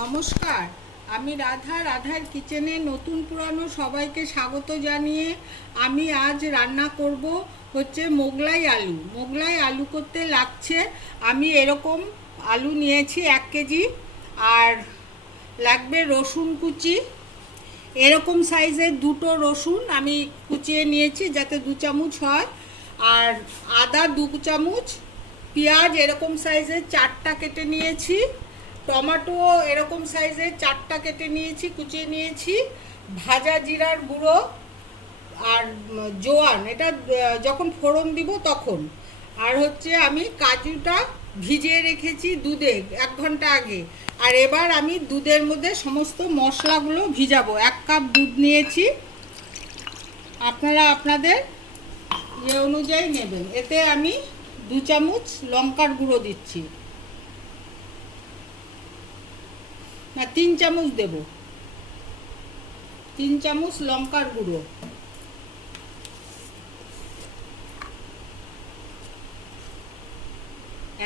নমস্কার, আমি রাধার কিচেনে নতুন পুরানো সবাইকে স্বাগত জানিয়ে আমি আজ রান্না করব হচ্ছে মোগলাই আলু করতে লাগছে। আমি এরকম আলু নিয়েছি 1 কেজি। আর লাগবে রসুন কুচি, এরকম সাইজের 2টো রসুন আমি কুচিয়ে নিয়েছি যাতে 2 চামচ হয়। আর আদা 2 চামচ, পেঁয়াজ এরকম সাইজের 4টা কেটে নিয়েছি, টমেটো এরকম সাইজের 4টা কেটে নিয়েছি, কুচিয়ে নিয়েছি, ভাজা জিরার গুঁড়ো আর জোয়ান, এটা যখন ফোড়ন দিব তখন। আর হচ্ছে আমি কাজুটা ভিজিয়ে রেখেছি দুধে 1 ঘন্টা আগে। আর এবার আমি দুধের মধ্যে সমস্ত মশলাগুলো ভিজাবো। 1 কাপ দুধ নিয়েছি, আপনারা আপনাদের ইয়ে অনুযায়ী নেবেন। এতে আমি 2 চামচ লঙ্কার গুঁড়ো দিচ্ছি, না 3 চামচ দেব। 3 চামচ লঙ্কার গুঁড়ো,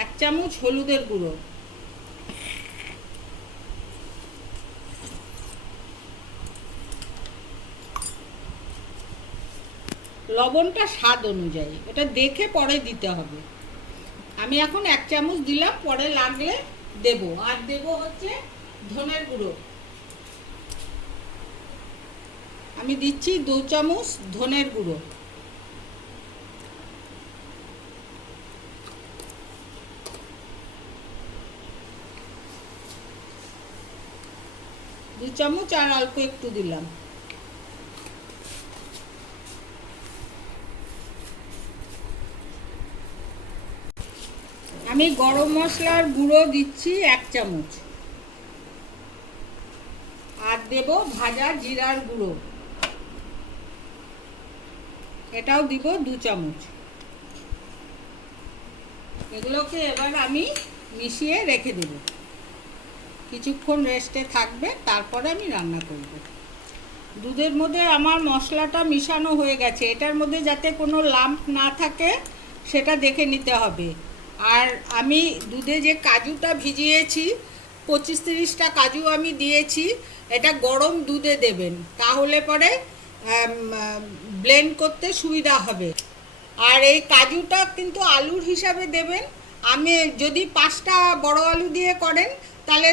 1 চামচ হলুদের গুঁড়ো, লবণটা স্বাদ অনুযায়ী, এটা দেখে পরে দিতে হবে। আমি এখন 1 চামচ দিলাম, পরে লাগলে দেব। আর দেব হচ্ছে ধনের গুঁড়ো, আমি দিচ্ছি 2 চামচ ধনের গুঁড়ো, 2 চামচ আর অল্প একটু দিলাম। আমি গরম মশলার গুঁড়ো দিচ্ছি 1 চামচ, আর দেব ভাজা জিরার গুঁড়ো, এটাও দিব 2 চামচ। এগুলোকে এবার আমি মিশিয়ে রেখে দেব, কিছুক্ষণ রেস্টে থাকবে, তারপরে আমি রান্না করব। দুধের মধ্যে আমার মশলাটা মিশানো হয়ে গেছে, এটার মধ্যে যাতে কোনো লাম্প না থাকে সেটা দেখে নিতে হবে। আর আমি দুধে যে কাজুটা ভিজিয়েছি 25-30টা কাজু আমি দিয়েছি, এটা গরম দুধে দেবেন, তাহলে পরে ব্লেন্ড করতে সুবিধা হবে। আর এই কাজুটা কিন্তু আলুর হিসাবে দেবেন। আমি যদি 5টা বড় আলু দিয়ে করেন তাহলে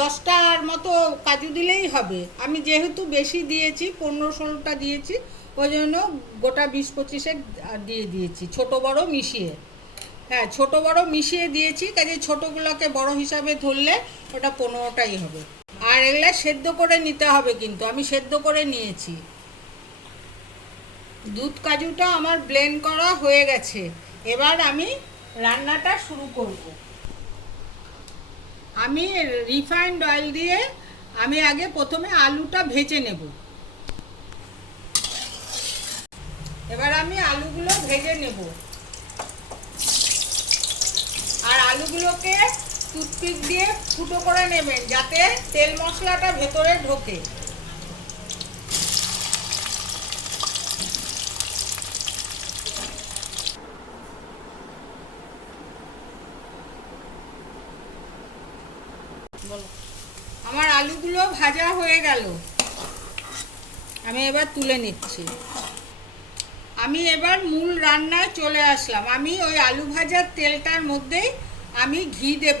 10টার মতো কাজু দিলেই হবে। আমি যেহেতু বেশি দিয়েছি, 15-16টা দিয়েছি, ওই জন্য গোটা 20-25 দিয়ে দিয়েছি, ছোট বড় মিশিয়ে। হ্যাঁ, ছোট বড় মিশিয়ে দিয়েছি, কাজে ছোটোগুলোকে বড় হিসাবে ধরলে ওটা 15টাই হবে। আর এগুলা সেদ্ধ করে নিতে হবে, কিন্তু আমি সেদ্ধ করে নিয়েছি। দুধ কাজুটা আমার ব্লেন্ড করা হয়ে গেছে, এবার আমি রান্নাটা শুরু করব। আমি রিফাইন্ড অয়েল দিয়ে আমি আগে প্রথমে আলুটা ভেজে নেব। এবার আমি আলুগুলো ভেজে নেব, আর আলুগুলোকে টুথপিক দিয়ে ফুটো করে নেবেন যাতে তেল মশলাটা ভেতরে ঢোকে। আমার আলুগুলো ভাজা হয়ে গেল, আমি এবার তুলে নিচ্ছি। আমি এবার মূল রান্নায় চলে আসলাম। আমি ওই আলু ভাজার তেলটার মধ্যেই আমি ঘি দেব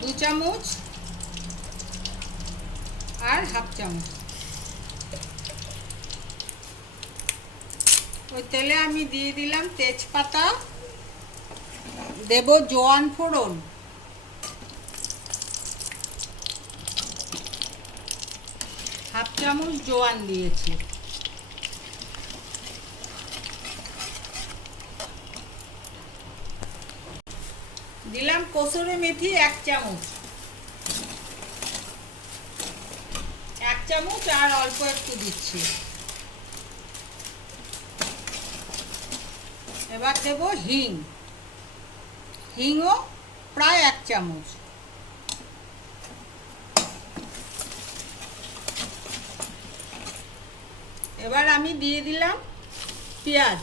2 চামচ আর হাফ চামচ। ওই তেলে আমি দিয়ে দিলাম তেজপাতা, দেব জোয়ান ফোড়ন, হাফ চামচ জোয়ান দিয়েছি, দিলাম কসুরি মেথি 1 চামচ, 1 চামচ আর অল্প একটু দিচ্ছি। এবার দেব হিংও প্রায় 1 চামচ। এবার আমি দিয়ে দিলাম পেঁয়াজ,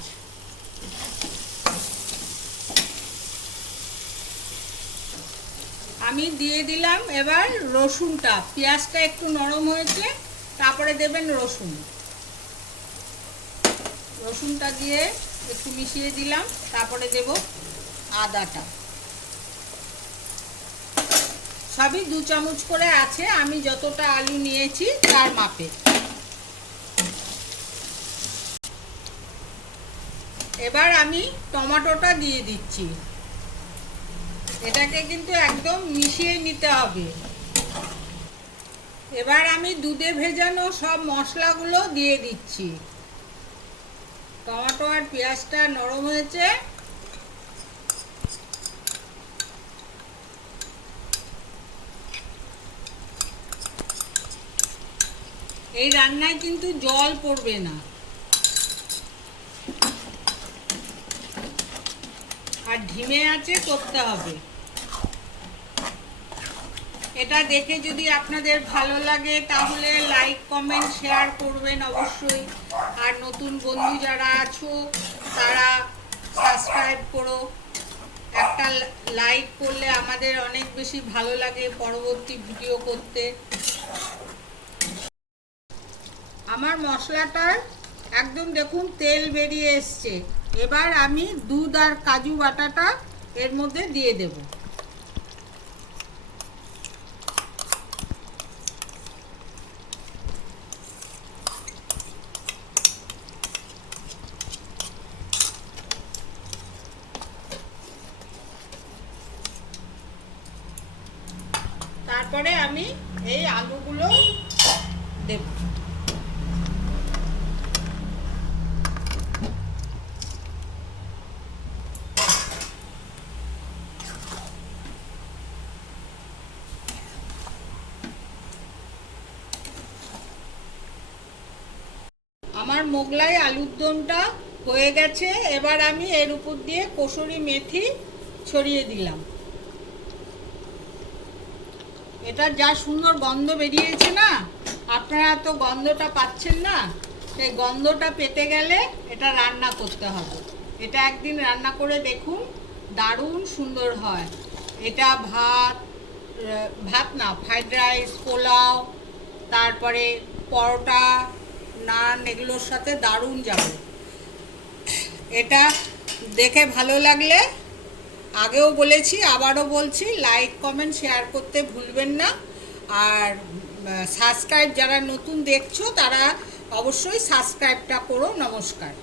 আমি দিয়ে দিলাম এবার রসুনটা। পেঁয়াজটা একটু নরম হয়েছে, তারপরে দেবেন রসুন। রসুনটা দিয়ে একটু মিশিয়ে দিলাম, তারপরে দেব আদাটা। সবই 2 চামচ করে আছে, আমি যতটা আলু নিয়েছি তার মাপে। এবার আমি টমেটোটা দিয়ে দিচ্ছি। এটাকে কিন্তু একদম মিশিয়ে নিতে হবে। এবার আমি দুধে ভেজানো সব মশলাগুলো দিয়ে দিচ্ছি। টমেটো আর পেঁয়াজটা নরম হয়েছে, এই রান্নায় কিন্তু জল পড়বে না, আর ধিমে আঁচে করতে হবে। এটা দেখে যদি আপনাদের ভালো লাগে তাহলে লাইক কমেন্ট শেয়ার করবেন অবশ্যই। আর নতুন বন্ধু যারা আছো তারা সাবস্ক্রাইব করো। একটা লাইক করলে আমাদের অনেক বেশি ভালো লাগে পরবর্তী ভিডিও করতে। আমার মশলাটার একদম দেখুন তেল বেরিয়ে এসছে। এবার আমি দুধ আর কাজু বাটাটা এর মধ্যে দিয়ে দেব। তারপরে আমি এই আলুগুলো দেব। আমার মোগলাই আলুর দমটা হয়ে গেছে। এবার আমি এর উপর দিয়ে কসুরি মেথি ছড়িয়ে দিলাম। এটা যা সুন্দর গন্ধ বেরিয়েছে না, আপনারা তো গন্ধটা পাচ্ছেন না। সেই গন্ধটা পেতে গেলে এটা রান্না করতে হবে। এটা একদিন রান্না করে দেখুন, দারুণ সুন্দর হয়। এটা ভাত না, ফ্রাইড রাইস, পোলাও, তারপরে পরোটা, নান, এগুলোর সাথে দারুণ যাবে। এটা দেখে ভালো লাগলে, আগেও বলেছি আবারও বলছি, লাইক কমেন্ট শেয়ার করতে ভুলবেন না। আর সাবস্ক্রাইব, যারা নতুন দেখছো তারা অবশ্যই সাবস্ক্রাইবটা করো। নমস্কার।